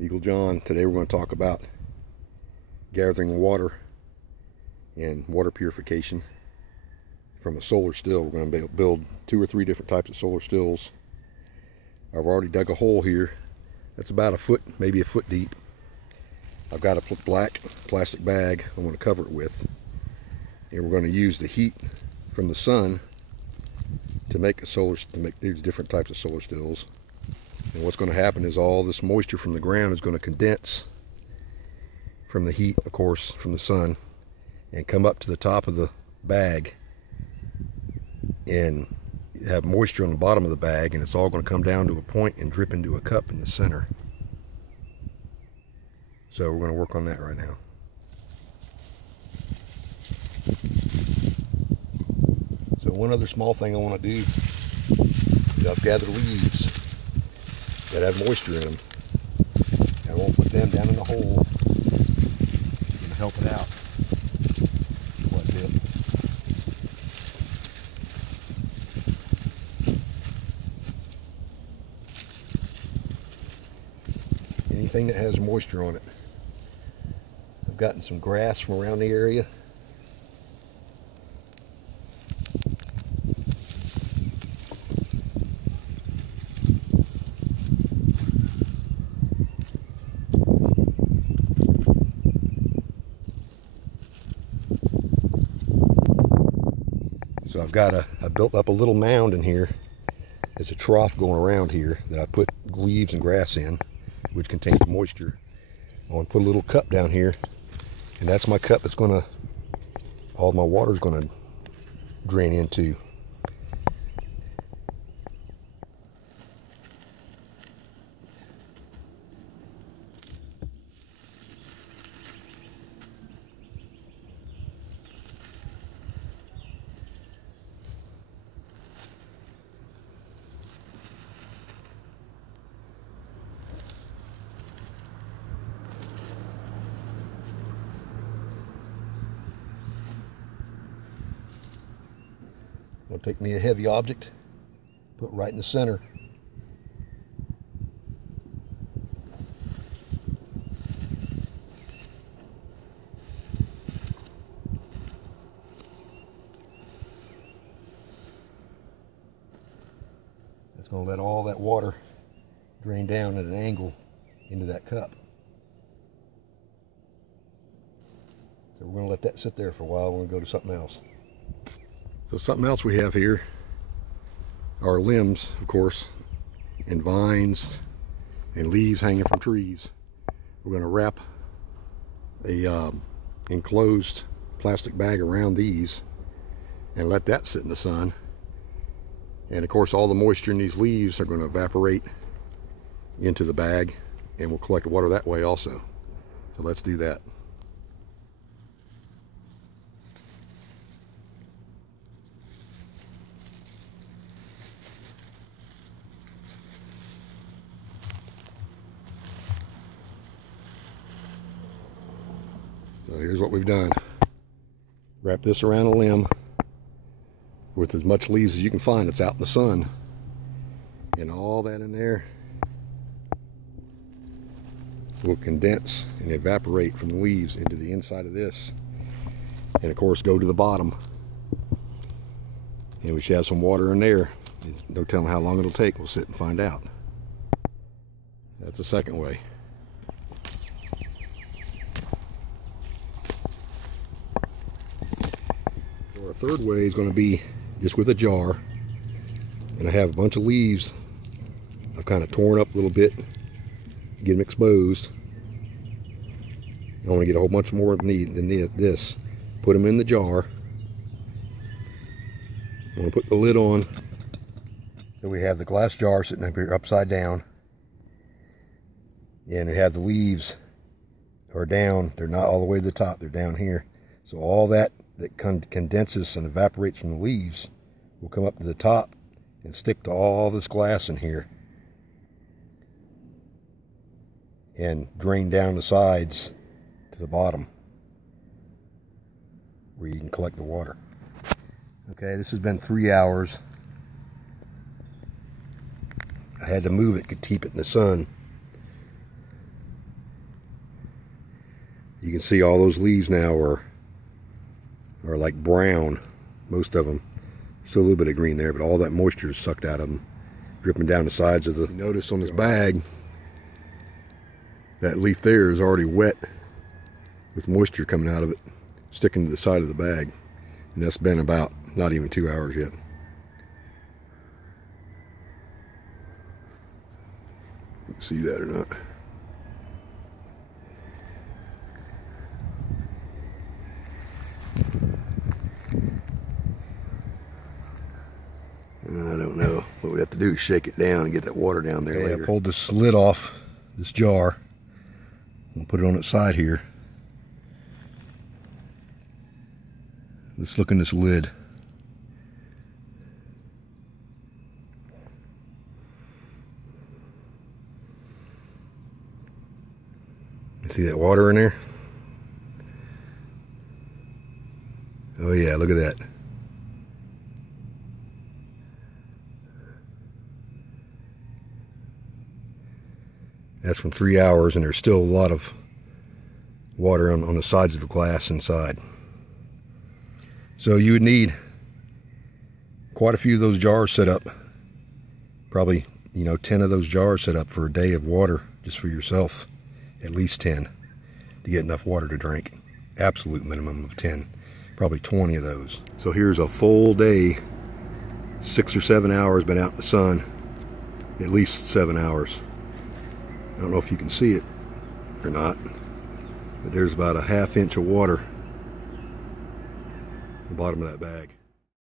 Eagle Jon. Today we're going to talk about gathering water and water purification from a solar still. We're going to build 2 or 3 different types of solar stills. I've already dug a hole here that's about a foot, maybe a foot deep. I've got a black plastic bag I'm going to cover it with, and we're going to use the heat from the sun to make these different types of solar stills. And what's going to happen is all this moisture from the ground is going to condense from the heat, of course, from the sun, and come up to the top of the bag and have moisture on the bottom of the bag, and it's all going to come down to a point and drip into a cup in the center. So we're going to work on that right now. So one other small thing I want to do is I've gathered leaves that have moisture in them. I won't put them down in the hole. I'm going to help it out quite a bit. Anything that has moisture on it. I've gotten some grass from around the area. So I built up a little mound in here. There's a trough going around here that I put leaves and grass in, which contains moisture. I want to put a little cup down here, and that's my cup. It's going to, all my water is going to drain into. I'll take me a heavy object, put it right in the center. It's going to let all that water drain down at an angle into that cup. So we're going to let that sit there for a while. We're going to go to something else. So something else we have here are limbs, of course, and vines and leaves hanging from trees. We're going to wrap a enclosed plastic bag around these and let that sit in the sun. And of course all the moisture in these leaves are going to evaporate into the bag, and we'll collect water that way also. So let's do that. So here's what we've done. Wrap this around a limb with as much leaves as you can find that's out in the sun. And all that in there will condense and evaporate from the leaves into the inside of this. And of course go to the bottom. And we should have some water in there. There's no telling how long it'll take. We'll sit and find out. That's the second way. Our third way is going to be just with a jar, and I have a bunch of leaves I've kind of torn up a little bit, get them exposed. I want to get a whole bunch more than this. Put them in the jar. I'm going to put the lid on. So we have the glass jar sitting up here upside down, and we have the leaves are down. They're not all the way to the top, they're down here. So all that condenses and evaporates from the leaves will come up to the top and stick to all this glass in here and drain down the sides to the bottom where you can collect the water. Okay, this has been 3 hours. I had to move it to keep it in the sun. You can see all those leaves now are like brown, most of them. Still a little bit of green there, but all that moisture is sucked out of them, dripping down the sides of the... You notice on this bag, that leaf there is already wet with moisture coming out of it, sticking to the side of the bag. And that's been about not even 2 hours yet. You can see that or not? I don't know. What we have to do is shake it down and get that water down there later. I pulled this lid off this jar. We'll put it on its side here. Let's look in this lid. See that water in there? Oh yeah, look at that. That's from 3 hours, and there's still a lot of water on the sides of the glass inside. So you would need quite a few of those jars set up. Probably, 10 of those jars set up for a day of water just for yourself. At least 10 to get enough water to drink. Absolute minimum of 10. Probably 20 of those. So here's a full day, 6 or 7 hours been out in the sun. At least 7 hours. I don't know if you can see it or not, but there's about a ½ inch of water at the bottom of that bag.